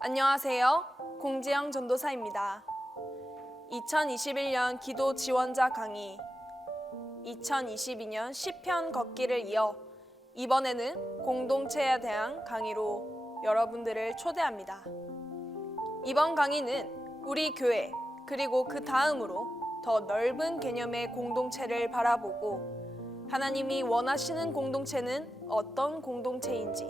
안녕하세요. 공지영 전도사입니다. 2021년 기도 지원자 강의 2022년 시편 걷기를 이어 이번에는 공동체에 대한 강의로 여러분들을 초대합니다. 이번 강의는 우리 교회 그리고 그 다음으로 더 넓은 개념의 공동체를 바라보고 하나님이 원하시는 공동체는 어떤 공동체인지,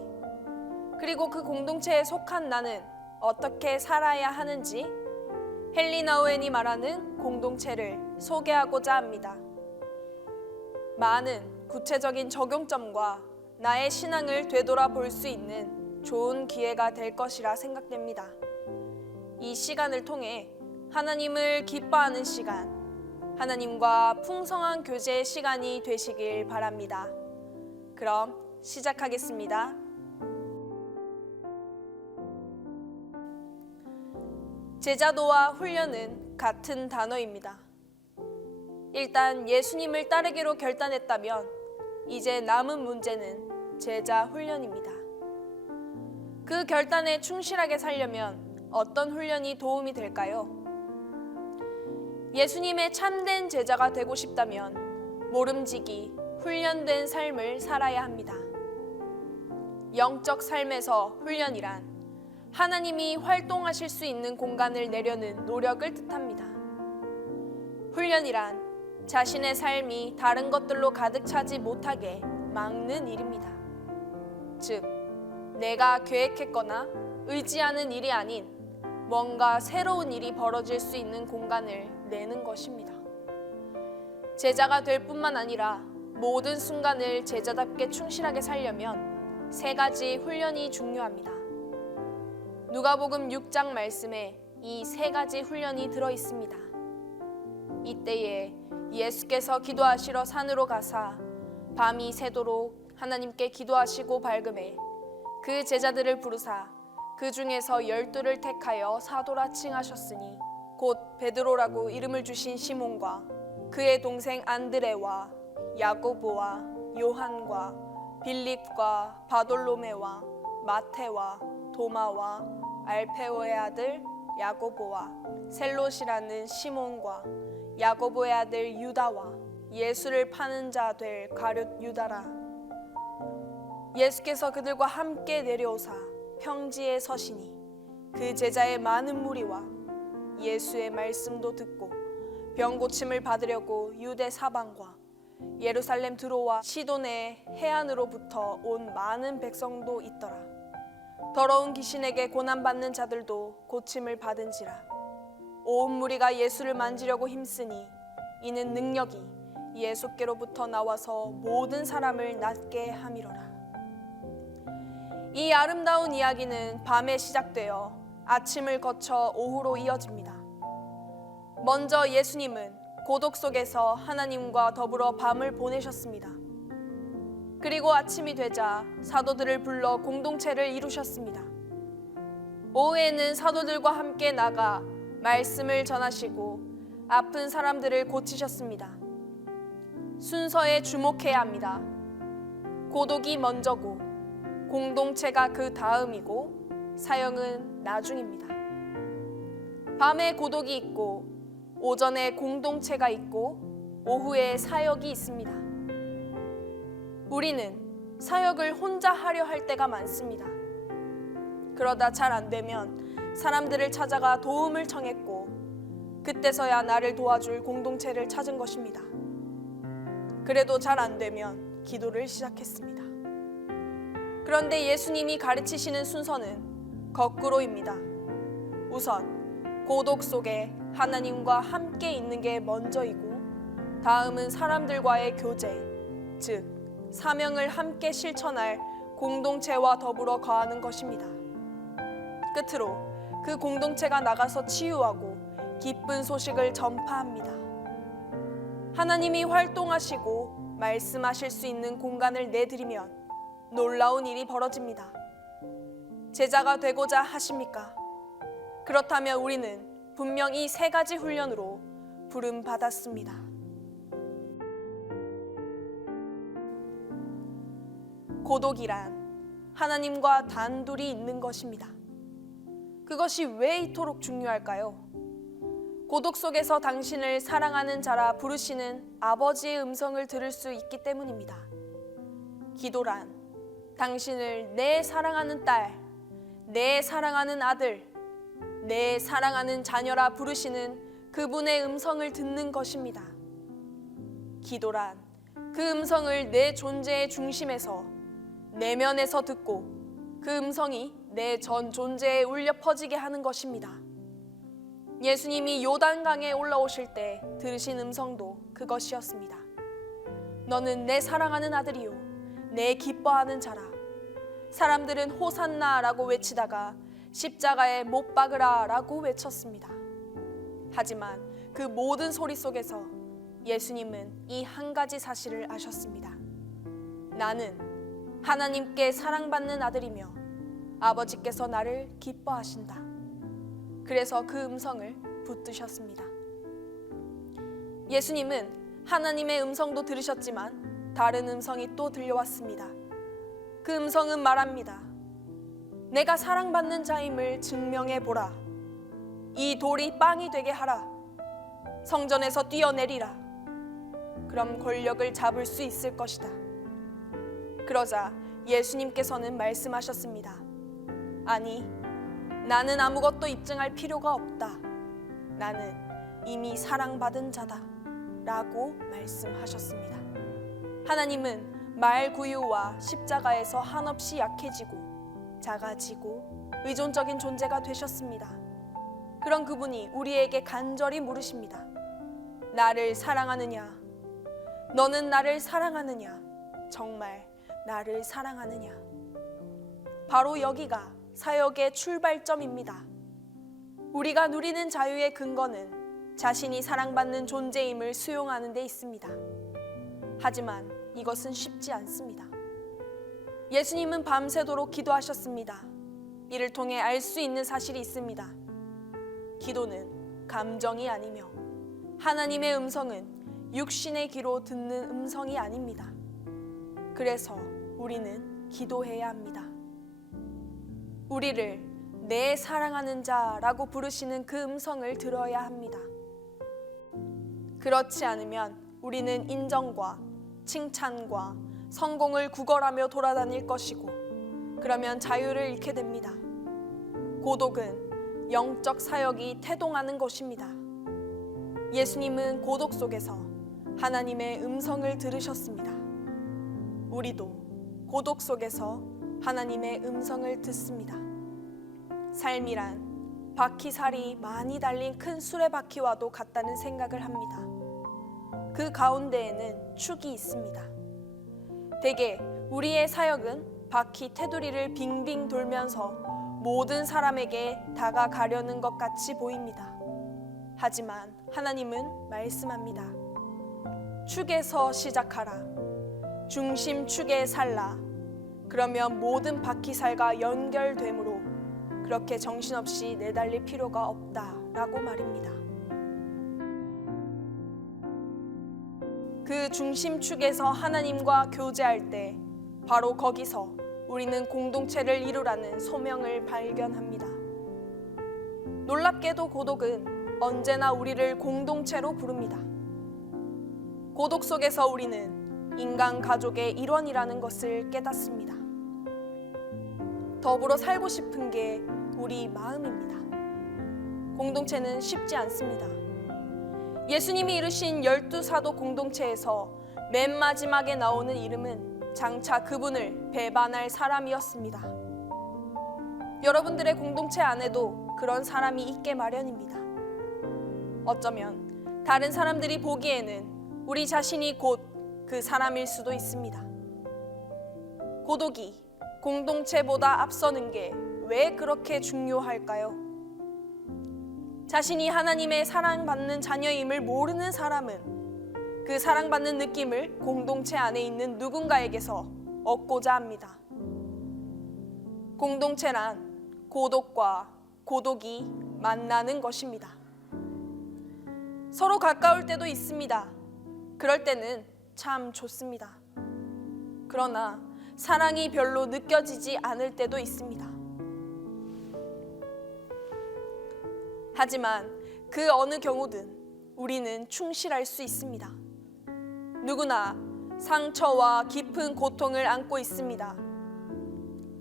그리고 그 공동체에 속한 나는 어떻게 살아야 하는지 헨리 나우엔이 말하는 공동체를 소개하고자 합니다. 많은 구체적인 적용점과 나의 신앙을 되돌아볼 수 있는 좋은 기회가 될 것이라 생각됩니다. 이 시간을 통해 하나님을 기뻐하는 시간, 하나님과 풍성한 교제의 시간이 되시길 바랍니다. 그럼 시작하겠습니다. 제자도와 훈련은 같은 단어입니다. 일단 예수님을 따르기로 결단했다면 이제 남은 문제는 제자 훈련입니다. 그 결단에 충실하게 살려면 어떤 훈련이 도움이 될까요? 예수님의 참된 제자가 되고 싶다면 모름지기, 훈련된 삶을 살아야 합니다. 영적 삶에서 훈련이란 하나님이 활동하실 수 있는 공간을 내려는 노력을 뜻합니다. 훈련이란 자신의 삶이 다른 것들로 가득 차지 못하게 막는 일입니다. 즉, 내가 계획했거나 의지하는 일이 아닌 뭔가 새로운 일이 벌어질 수 있는 공간을 내는 것입니다. 제자가 될 뿐만 아니라 모든 순간을 제자답게 충실하게 살려면 세 가지 훈련이 중요합니다. 누가복음 6장 말씀에 이 세 가지 훈련이 들어 있습니다. 이때에 예수께서 기도하시러 산으로 가사 밤이 새도록 하나님께 기도하시고 밝음에 그 제자들을 부르사 그 중에서 12를 택하여 사도라 칭하셨으니 곧 베드로라고 이름을 주신 시몬과 그의 동생 안드레와 야고보와 요한과 빌립과 바돌로메와 마테와 도마와 알페오의 아들 야고보와 셀롯이라는 시몬과 야고보의 아들 유다와 예수를 파는 자 될 가룟 유다라. 예수께서 그들과 함께 내려오사 평지에 서시니 그 제자의 많은 무리와 예수의 말씀도 듣고 병 고침을 받으려고 유대 사방과 예루살렘 두로와 시돈의 해안으로부터 온 많은 백성도 있더라. 더러운 귀신에게 고난받는 자들도 고침을 받은지라. 온 무리가 예수를 만지려고 힘쓰니 이는 능력이 예수께로부터 나와서 모든 사람을 낫게 함이로라. 이 아름다운 이야기는 밤에 시작되어 아침을 거쳐 오후로 이어집니다. 먼저 예수님은 고독 속에서 하나님과 더불어 밤을 보내셨습니다. 그리고 아침이 되자 사도들을 불러 공동체를 이루셨습니다. 오후에는 사도들과 함께 나가 말씀을 전하시고 아픈 사람들을 고치셨습니다. 순서에 주목해야 합니다. 고독이 먼저고 공동체가 그 다음이고 사역은 나중입니다. 밤에 고독이 있고 오전에 공동체가 있고 오후에 사역이 있습니다. 우리는 사역을 혼자 하려 할 때가 많습니다. 그러다 잘 안 되면 사람들을 찾아가 도움을 청했고 그때서야 나를 도와줄 공동체를 찾은 것입니다. 그래도 잘 안 되면 기도를 시작했습니다. 그런데 예수님이 가르치시는 순서는 거꾸로입니다. 우선 고독 속에 하나님과 함께 있는 게 먼저이고 다음은 사람들과의 교제, 즉 사명을 함께 실천할 공동체와 더불어 거하는 것입니다. 끝으로 그 공동체가 나가서 치유하고 기쁜 소식을 전파합니다. 하나님이 활동하시고 말씀하실 수 있는 공간을 내드리면 놀라운 일이 벌어집니다. 제자가 되고자 하십니까? 그렇다면 우리는 분명 이 세 가지 훈련으로 부름받았습니다. 고독이란 하나님과 단둘이 있는 것입니다. 그것이 왜 이토록 중요할까요? 고독 속에서 당신을 사랑하는 자라 부르시는 아버지의 음성을 들을 수 있기 때문입니다. 기도란 당신을 내 사랑하는 딸, 내 사랑하는 아들, 내 사랑하는 자녀라 부르시는 그분의 음성을 듣는 것입니다. 기도란 그 음성을 내 존재의 중심에서, 내면에서 듣고 그 음성이 내 전 존재에 울려 퍼지게 하는 것입니다. 예수님이 요단강에 올라오실 때 들으신 음성도 그것이었습니다. 너는 내 사랑하는 아들이요, 내 기뻐하는 자라. 사람들은 호산나라고 외치다가 십자가에 못 박으라라고 외쳤습니다. 하지만 그 모든 소리 속에서 예수님은 이 한 가지 사실을 아셨습니다. 나는 하나님께 사랑받는 아들이며 아버지께서 나를 기뻐하신다. 그래서 그 음성을 붙드셨습니다. 예수님은 하나님의 음성도 들으셨지만 다른 음성이 또 들려왔습니다. 그 음성은 말합니다. 내가 사랑받는 자임을 증명해 보라. 이 돌이 빵이 되게 하라. 성전에서 뛰어내리라. 그럼 권력을 잡을 수 있을 것이다. 그러자 예수님께서는 말씀하셨습니다. 아니, 나는 아무것도 입증할 필요가 없다. 나는 이미 사랑받은 자다. 라고 말씀하셨습니다. 하나님은 말구유와 십자가에서 한없이 약해지고 작아지고 의존적인 존재가 되셨습니다. 그런 그분이 우리에게 간절히 물으십니다. 나를 사랑하느냐? 너는 나를 사랑하느냐? 정말 나를 사랑하느냐? 바로 여기가 사역의 출발점입니다. 우리가 누리는 자유의 근거는 자신이 사랑받는 존재임을 수용하는 데 있습니다. 하지만 이것은 쉽지 않습니다. 예수님은 밤새도록 기도하셨습니다. 이를 통해 알 수 있는 사실이 있습니다. 기도는 감정이 아니며 하나님의 음성은 육신의 귀로 듣는 음성이 아닙니다. 그래서 우리는 기도해야 합니다. 우리를 내 사랑하는 자라고 부르시는 그 음성을 들어야 합니다. 그렇지 않으면 우리는 인정과 칭찬과 성공을 구걸하며 돌아다닐 것이고, 그러면 자유를 잃게 됩니다. 고독은 영적 사역이 태동하는 것입니다. 예수님은 고독 속에서 하나님의 음성을 들으셨습니다. 우리도 고독 속에서 하나님의 음성을 듣습니다. 삶이란 바퀴살이 많이 달린 큰 수레바퀴와도 같다는 생각을 합니다. 그 가운데에는 축이 있습니다. 대개 우리의 사역은 바퀴 테두리를 빙빙 돌면서 모든 사람에게 다가가려는 것 같이 보입니다. 하지만 하나님은 말씀합니다. 축에서 시작하라. 중심축에 살라. 그러면 모든 바퀴살과 연결되므로 그렇게 정신없이 내달릴 필요가 없다라고 말입니다. 그 중심축에서 하나님과 교제할 때 바로 거기서 우리는 공동체를 이루라는 소명을 발견합니다. 놀랍게도 고독은 언제나 우리를 공동체로 부릅니다. 고독 속에서 우리는 인간 가족의 일원이라는 것을 깨닫습니다. 더불어 살고 싶은 게 우리 마음입니다. 공동체는 쉽지 않습니다. 예수님이 이루신 12사도 공동체에서 맨 마지막에 나오는 이름은 장차 그분을 배반할 사람이었습니다. 여러분들의 공동체 안에도 그런 사람이 있게 마련입니다. 어쩌면 다른 사람들이 보기에는 우리 자신이 곧 그 사람일 수도 있습니다. 고독이 공동체보다 앞서는 게 왜 그렇게 중요할까요? 자신이 하나님의 사랑받는 자녀임을 모르는 사람은 그 사랑받는 느낌을 공동체 안에 있는 누군가에게서 얻고자 합니다. 공동체란 고독과 고독이 만나는 것입니다. 서로 가까울 때도 있습니다. 그럴 때는 참 좋습니다. 그러나 사랑이 별로 느껴지지 않을 때도 있습니다. 하지만 그 어느 경우든 우리는 충실할 수 있습니다. 누구나 상처와 깊은 고통을 안고 있습니다.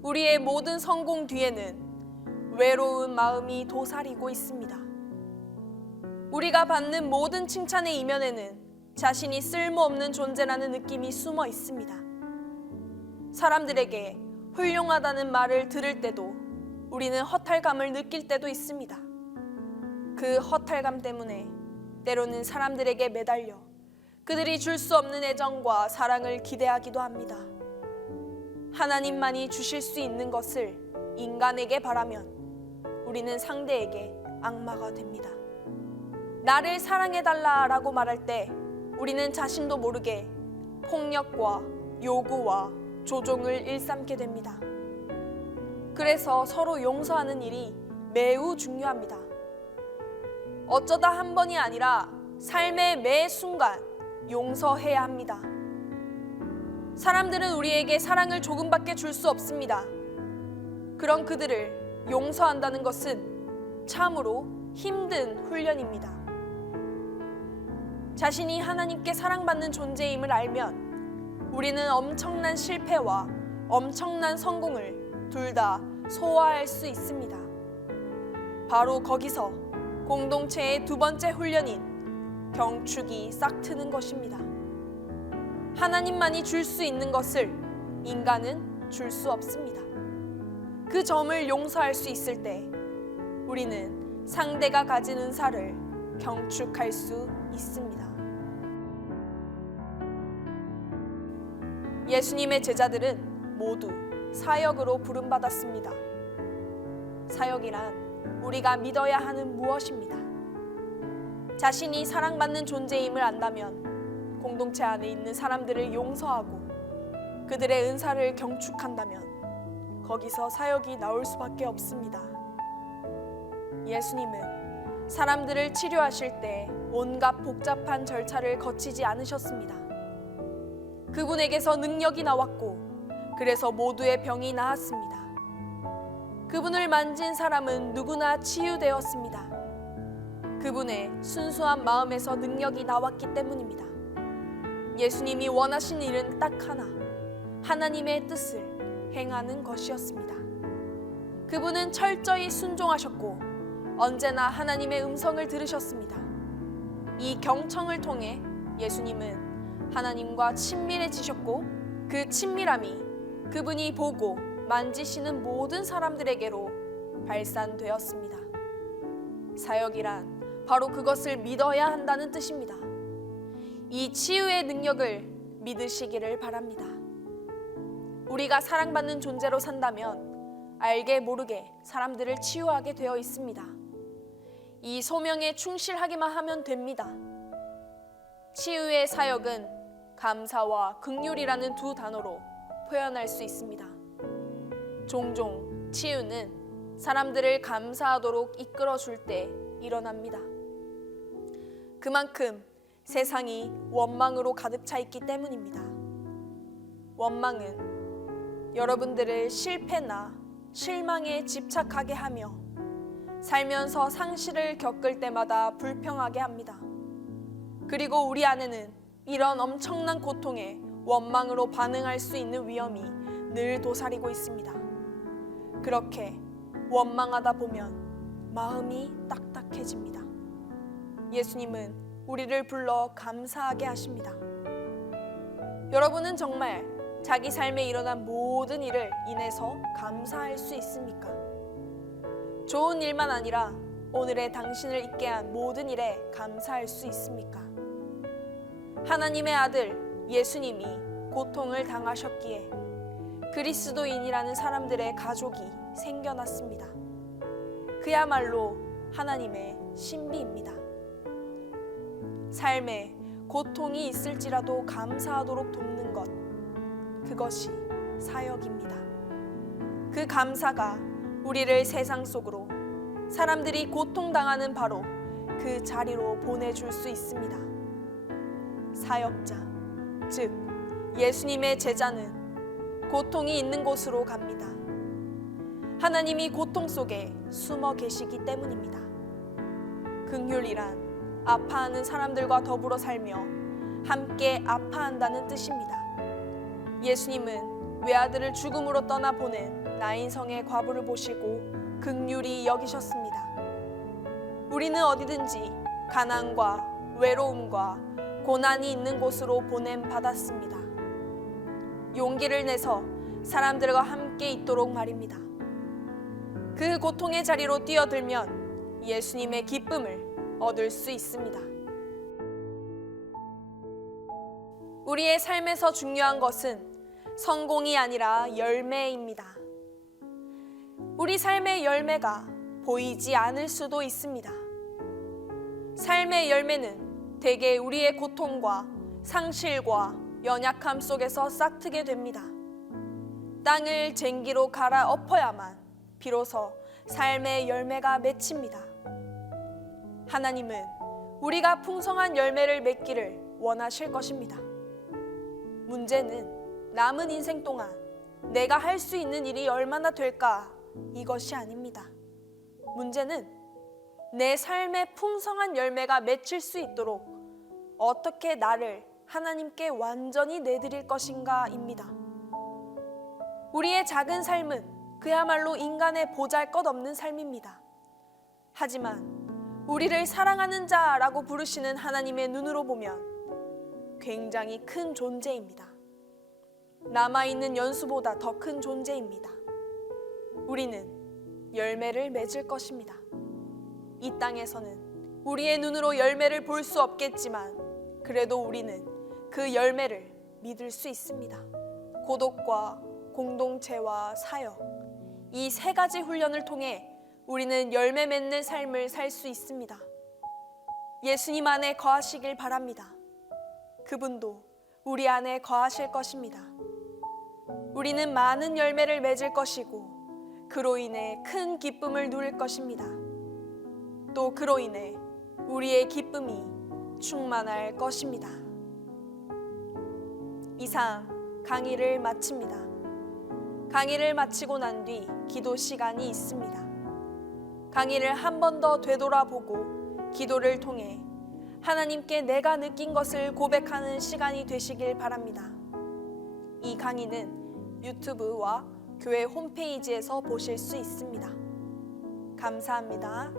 우리의 모든 성공 뒤에는 외로운 마음이 도사리고 있습니다. 우리가 받는 모든 칭찬의 이면에는 자신이 쓸모없는 존재라는 느낌이 숨어 있습니다. 사람들에게 훌륭하다는 말을 들을 때도 우리는 허탈감을 느낄 때도 있습니다. 그 허탈감 때문에 때로는 사람들에게 매달려 그들이 줄 수 없는 애정과 사랑을 기대하기도 합니다. 하나님만이 주실 수 있는 것을 인간에게 바라면 우리는 상대에게 악마가 됩니다. 나를 사랑해달라라고 말할 때 우리는 자신도 모르게 폭력과 요구와 조종을 일삼게 됩니다. 그래서 서로 용서하는 일이 매우 중요합니다. 어쩌다 한 번이 아니라 삶의 매 순간 용서해야 합니다. 사람들은 우리에게 사랑을 조금밖에 줄 수 없습니다. 그런 그들을 용서한다는 것은 참으로 힘든 훈련입니다. 자신이 하나님께 사랑받는 존재임을 알면 우리는 엄청난 실패와 엄청난 성공을 둘 다 소화할 수 있습니다. 바로 거기서 공동체의 두 번째 훈련인 경축이 싹 트는 것입니다. 하나님만이 줄 수 있는 것을 인간은 줄 수 없습니다. 그 점을 용서할 수 있을 때 우리는 상대가 가진 은사를 경축할 수 있습니다. 예수님의 제자들은 모두 사역으로 부름받았습니다. 사역이란 우리가 믿어야 하는 무엇입니다. 자신이 사랑받는 존재임을 안다면 공동체 안에 있는 사람들을 용서하고 그들의 은사를 경축한다면 거기서 사역이 나올 수밖에 없습니다. 예수님은 사람들을 치료하실 때 온갖 복잡한 절차를 거치지 않으셨습니다. 그분에게서 능력이 나왔고 그래서 모두의 병이 나았습니다. 그분을 만진 사람은 누구나 치유되었습니다. 그분의 순수한 마음에서 능력이 나왔기 때문입니다. 예수님이 원하신 일은 딱 하나, 하나님의 뜻을 행하는 것이었습니다. 그분은 철저히 순종하셨고 언제나 하나님의 음성을 들으셨습니다. 이 경청을 통해 예수님은 하나님과 친밀해지셨고 그 친밀함이 그분이 보고 만지시는 모든 사람들에게로 발산되었습니다. 사역이란 바로 그것을 믿어야 한다는 뜻입니다. 이 치유의 능력을 믿으시기를 바랍니다. 우리가 사랑받는 존재로 산다면 알게 모르게 사람들을 치유하게 되어 있습니다. 이 소명에 충실하기만 하면 됩니다. 치유의 사역은 감사와 긍휼이라는 두 단어로 표현할 수 있습니다. 종종 치유는 사람들을 감사하도록 이끌어줄 때 일어납니다. 그만큼 세상이 원망으로 가득 차 있기 때문입니다. 원망은 여러분들을 실패나 실망에 집착하게 하며 살면서 상실을 겪을 때마다 불평하게 합니다. 그리고 우리 안에는 이런 엄청난 고통에 원망으로 반응할 수 있는 위험이 늘 도사리고 있습니다. 그렇게 원망하다 보면 마음이 딱딱해집니다. 예수님은 우리를 불러 감사하게 하십니다. 여러분은 정말 자기 삶에 일어난 모든 일을 인해서 감사할 수 있습니까? 좋은 일만 아니라 오늘의 당신을 있게 한 모든 일에 감사할 수 있습니까? 하나님의 아들 예수님이 고통을 당하셨기에 그리스도인이라는 사람들의 가족이 생겨났습니다. 그야말로 하나님의 신비입니다. 삶에 고통이 있을지라도 감사하도록 돕는 것, 그것이 사역입니다. 그 감사가 우리를 세상 속으로 사람들이 고통당하는 바로 그 자리로 보내줄 수 있습니다. 사역자, 즉 예수님의 제자는 고통이 있는 곳으로 갑니다. 하나님이 고통 속에 숨어 계시기 때문입니다. 긍휼이란 아파하는 사람들과 더불어 살며 함께 아파한다는 뜻입니다. 예수님은 외아들을 죽음으로 떠나보낸 나인성의 과부를 보시고 긍휼히 여기셨습니다. 우리는 어디든지 가난과 외로움과 고난이 있는 곳으로 보냄받았습니다. 용기를 내서 사람들과 함께 있도록 말입니다. 그 고통의 자리로 뛰어들면 예수님의 기쁨을 얻을 수 있습니다. 우리의 삶에서 중요한 것은 성공이 아니라 열매입니다. 우리 삶의 열매가 보이지 않을 수도 있습니다. 삶의 열매는 대개 우리의 고통과 상실과 연약함 속에서 싹트게 됩니다. 땅을 쟁기로 갈아 엎어야만 비로소 삶의 열매가 맺힙니다. 하나님은 우리가 풍성한 열매를 맺기를 원하실 것입니다. 문제는 남은 인생 동안 내가 할 수 있는 일이 얼마나 될까? 이것이 아닙니다. 문제는 내 삶의 풍성한 열매가 맺힐 수 있도록 어떻게 나를 하나님께 완전히 내드릴 것인가입니다. 우리의 작은 삶은 그야말로 인간의 보잘것없는 삶입니다. 하지만 우리를 사랑하는 자라고 부르시는 하나님의 눈으로 보면 굉장히 큰 존재입니다. 남아있는 연수보다 더 큰 존재입니다. 우리는 열매를 맺을 것입니다. 이 땅에서는 우리의 눈으로 열매를 볼 수 없겠지만 그래도 우리는 그 열매를 믿을 수 있습니다. 고독과 공동체와 사역, 이 세 가지 훈련을 통해 우리는 열매 맺는 삶을 살 수 있습니다. 예수님 안에 거하시길 바랍니다. 그분도 우리 안에 거하실 것입니다. 우리는 많은 열매를 맺을 것이고 그로 인해 큰 기쁨을 누릴 것입니다. 또 그로 인해 우리의 기쁨이 충만할 것입니다. 이상 강의를 마칩니다. 강의를 마치고 난 뒤 기도 시간이 있습니다. 강의를 한 번 더 되돌아보고 기도를 통해 하나님께 내가 느낀 것을 고백하는 시간이 되시길 바랍니다. 이 강의는 유튜브와 교회 홈페이지에서 보실 수 있습니다. 감사합니다.